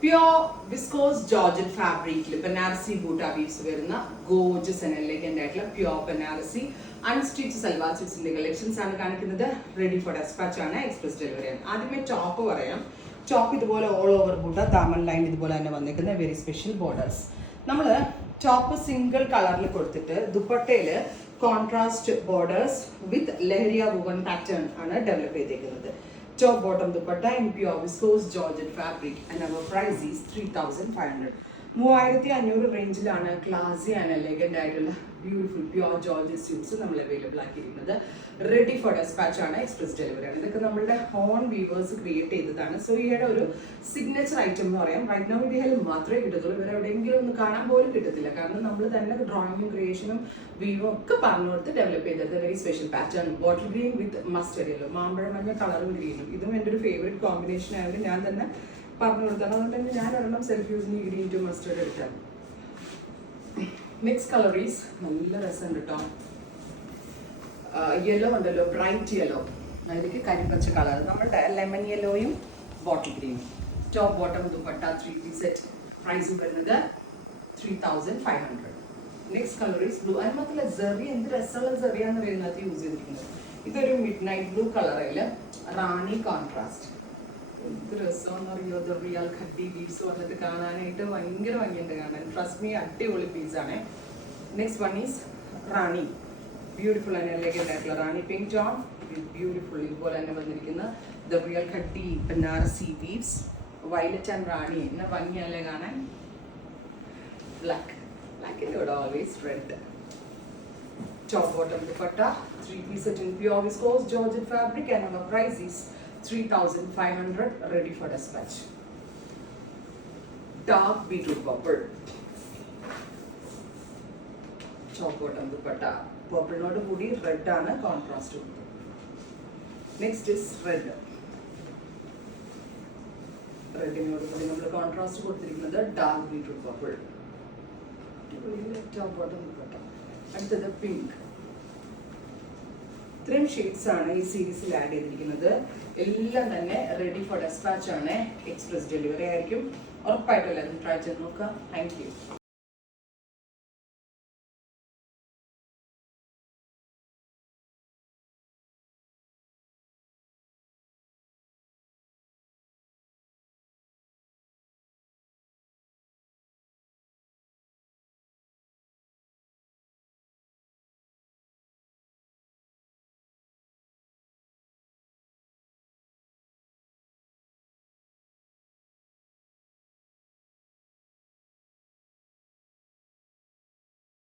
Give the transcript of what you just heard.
Pure viscose georgette ഫാബ്രിക്കിൽ Banarasi buta weaves വരുന്ന gorgeous and elegant ആയിട്ടുള്ള പ്യോർ ബനാറസി അൺസ്റ്റിച്ച് സൽവാർ സ്യൂട്ട്സിന്റെ കളക്ഷൻസ് ആണ് കാണിക്കുന്നത്. റെഡി ഫോർ ഡെസ്പാച്ച് ആണ്, എക്സ്പ്രസ് ഡെലിവറി ആണ്. ആദ്യമേ ടോപ്പ് പറയാം. ടോപ്പ് ഇതുപോലെ all over buta, daman line ഇതുപോലെ തന്നെ വന്നിരിക്കുന്ന വെരി സ്പെഷ്യൽ ബോർഡേഴ്സ്. നമ്മൾ ടോപ്പ് സിംഗിൾ കളറിൽ കൊടുത്തിട്ട് ദുപ്പട്ടയിൽ contrast borders with lehariya woven pattern ആണ് ഡെവലപ്പ് ചെയ്തേക്കുന്നത്. Top bottom dupatta in pure viscose georgette fabric and our price is 3,500. 3500 റേഞ്ചിലാണ് ക്ലാസി ആൻഡ് എലഗന്റ് ആയിട്ടുള്ള ബ്യൂട്ടിഫുൾ പ്യോർ ജോർജറ്റ് സ്യൂട്ട്സ് നമ്മൾ അവൈലബിൾ ആക്കിയിരിക്കുന്നത്. റെഡി ഫോർ ഡെസ്പാച്ച് ആണ്, എക്സ്പ്രസ് ഡെലിവറി ആണ്. ഇതൊക്കെ നമ്മളുടെ ഓൺ വീവേഴ്സ് ക്രിയേറ്റ് ചെയ്തതാണ്. സോ ഈയുടെ ഒരു സിഗ്നേച്ചർ ഐറ്റം എന്ന് പറയാം. റൈറ്റ് നൗ ഇന്ത്യയിൽ മാത്രമേ കിട്ടത്തുള്ളൂ. ഇവരെ എവിടെയെങ്കിലും ഒന്ന് കാണാൻ പോലും കിട്ടത്തില്ല. കാരണം നമ്മൾ തന്നെ ഡ്രോയിങ്ങും ക്രിയേഷനും വീവും ഒക്കെ പറഞ്ഞു കൊടുത്ത് ഡെവലപ്പ് ചെയ്തത്. Very special pattern bottle green വിത്ത് മസ്റ്റർഡ് യെല്ലോ, മാമ്പഴ മഞ്ഞ കളറും ഗ്രീനും. ഇതും എൻ്റെ ഒരു ഫേവറേറ്റ് കോമ്പിനേഷൻ ആയതുകൊണ്ട് ഞാൻ തന്നെ പറഞ്ഞു കൊടുത്താണ്. അതുകൊണ്ട് തന്നെ ഞാൻ ഒരെണ്ണം സെൽഫ് യൂസിന് ഗ്രീൻ ടു മസ്റ്റേർഡ് എടുക്കാം. മിക്സ് കളറീസ് നല്ല രസമുണ്ട് കേട്ടോ. യെല്ലോ ഉണ്ടല്ലോ, ബ്രൈറ്റ് യെല്ലോ, അതിലേക്ക് കരിപ്പച്ച കളർ, നമ്മുടെ ലെമൺ യെല്ലോയും ബോട്ടിൽ ഗ്രീനും. Top bottom dupatta 3-piece set. Price വരുന്നത് 3,500. Next colours blue. അതിന് മാത്രമല്ല സെറി, എന്ത് രസമുള്ള സെറിയാന്ന് പറയുന്നത് യൂസ് ചെയ്തിരിക്കുന്നത്. ഇതൊരു മിഡ് നൈറ്റ് ബ്ലൂ കളറിൽ റാണി കോൺട്രാസ്റ്റ്. എന്ത് രസമെന്ന് അറിയോ, ഇത് റിയൽ ഖഡ്ഡി പീസ് വന്നിട്ട് കാണാനായിട്ട് ഭയങ്കര ഭംഗിയുണ്ട് കാണാൻ. ട്രസ്റ്റ് മീ, അടിപൊളി പീസാണ്. Next one is rani, beautiful and elegant ആയിട്ടുള്ള റാണി പിങ്ക് ടോൺ ബ്യൂട്ടിഫുൾ ഇതുപോലെ തന്നെ വന്നിരിക്കുന്ന the real khaddi Banarasi weaves. Violet and rani എന്നെ ഭംഗിയല്ലേ കാണാൻ. ബ്ലാക്കിൻ്റെ കൂടെ always red. Top bottom dupatta 3-piece set in pure viscose georgette fabric and our price is 3,500. Ready for dispatch. Dark beetroot purple. Top bottom dupatta purple note കൂടി red ആണ് contrast. Next is red. റെഡിനോട് കൂടി നമ്മൾ contrast കൊടുത്തിരിക്കുന്നത് dark beetroot purple. Top bottom dupatta. അടുത്തത് pink. ഇത്രയും shades ആണ് ഈ സീരീസിൽ ആഡ് ചെയ്തിരിക്കുന്നത്. എല്ലാം തന്നെ റെഡി ഫോർ ഡെസ്പാച്ച് ആണ്, എക്സ്പ്രസ് ഡെലിവറി ആയിരിക്കും. ഉറപ്പായിട്ടും എല്ലാവരും ട്രൈ ചെയ്ത് നോക്കുക. Thank you.